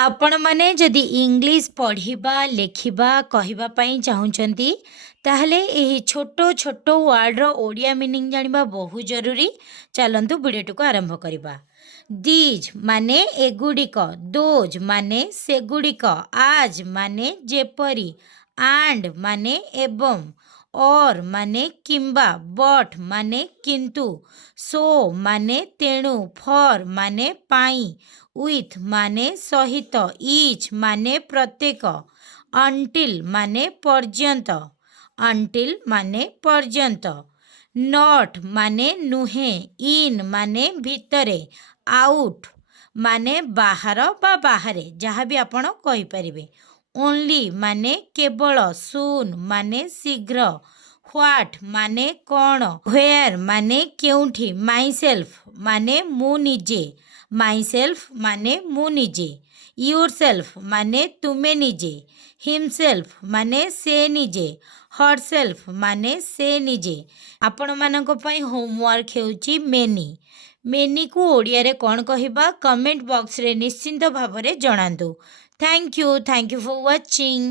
ଆପଣମାନେ ଯଦି ଇଂଲିଶ ପଢ଼ିବା ଲେଖିବା କହିବା ପାଇଁ ଚାହୁଁଛନ୍ତି ତାହେଲେ ଏହି ଛୋଟ ଛୋଟ ୱାର୍ଡ଼ର ଓଡ଼ିଆ ମିନିଂ ଜାଣିବା ବହୁତ ଜରୁରୀ। ଚାଲନ୍ତୁ ଭିଡ଼ିଓଟିକୁ ଆରମ୍ଭ କରିବା। ଦିଜ୍ ମାନେ ଏଗୁଡ଼ିକ, ଦୋଜ୍ ମାନେ ସେଗୁଡ଼ିକ, ଆଜ୍ ମାନେ ଯେପରି, ଆଣ୍ଡ ମାନେ ଏବଂ, ଅର୍ ମାନେ କିମ୍ବା, ବଟ୍ ମାନେ କିନ୍ତୁ, ସୋ ମାନେ ତେଣୁ, ଫର୍ ମାନେ ପାଇଁ, ୱିଥ୍ ମାନେ ସହିତ, ଇଚ୍ ମାନେ ପ୍ରତ୍ୟେକ, ଅନ୍ଟିଲ୍ ମାନେ ପର୍ଯ୍ୟନ୍ତ, ଅନ୍ଟିଲ୍ ମାନେ ପର୍ଯ୍ୟନ୍ତ, ନଟ୍ ମାନେ ନୁହେଁ, ଇନ୍ ମାନେ ଭିତରେ, ଆଉଟ୍ ମାନେ ବାହାର ବା ବାହାରେ, ଯାହା ବି ଆପଣ କହିପାରିବେ, ଓନ୍ଲି ମାନେ କେବଳ, ସୁନ୍ ମାନେ ଶୀଘ୍ର, ହ୍ୱାଟ୍ ମାନେ କ'ଣ, ହ୍ୱେର୍ ମାନେ କେଉଁଠି, ମାଇସେଲ୍ଫ ମାନେ ମୁଁ ନିଜେ, ମାଇସେଲ୍ଫ ମାନେ ମୁଁ ନିଜେ, ୟୁର୍ ସେଲ୍ଫ ମାନେ ତୁମେ ନିଜେ, ହିମସେଲ୍ଫ ମାନେ ସେ ନିଜେ, ହରସେଲ୍ଫ ମାନେ ସେ ନିଜେ। ଆପଣମାନଙ୍କ ପାଇଁ ହୋମୱାର୍କ ହେଉଛି ମେନି। ମେନିକୁ ଓଡ଼ିଆରେ କ'ଣ କହିବା କମେଣ୍ଟ ବକ୍ସରେ ନିଶ୍ଚିନ୍ତ ଭାବରେ ଜଣାନ୍ତୁ। Thank you for watching.